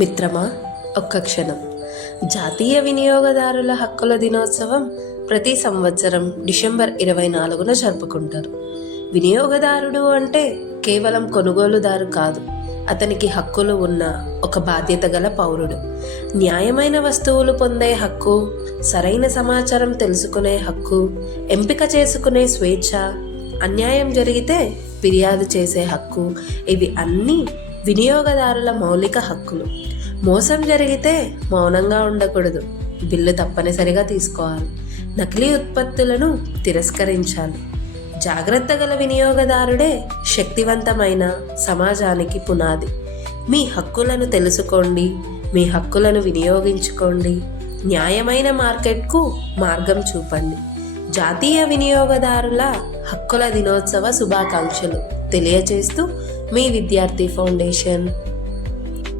మిత్రమా, ఒక్క క్షణం. జాతీయ వినియోగదారుల హక్కుల దినోత్సవం ప్రతి సంవత్సరం డిసెంబర్ 24న జరుపుకుంటారు. వినియోగదారుడు అంటే కేవలం కొనుగోలుదారు కాదు, అతనికి హక్కులు ఉన్న ఒక బాధ్యత గల పౌరుడు. న్యాయమైన వస్తువులు పొందే హక్కు, సరైన సమాచారం తెలుసుకునే హక్కు, ఎంపిక చేసుకునే స్వేచ్ఛ, అన్యాయం జరిగితే ఫిర్యాదు చేసే హక్కు, ఇవి అన్నీ వినియోగదారుల మౌలిక హక్కులు. మోసం జరిగితే మౌనంగా ఉండకూడదు, బిల్లు తప్పనిసరిగా తీసుకోవాలి. నకిలీ ఉత్పత్తులను తిరస్కరించాలి. జాగ్రత్త గల వినియోగదారుడే శక్తివంతమైన సమాజానికి పునాది. మీ హక్కులను తెలుసుకోండి, మీ హక్కులను వినియోగించుకోండి, న్యాయమైన మార్కెట్కు మార్గం చూపండి. జాతీయ వినియోగదారుల హక్కుల దినోత్సవ శుభాకాంక్షలు తెలియజేస్తూ మీ విద్యార్థి ఫౌండేషన్.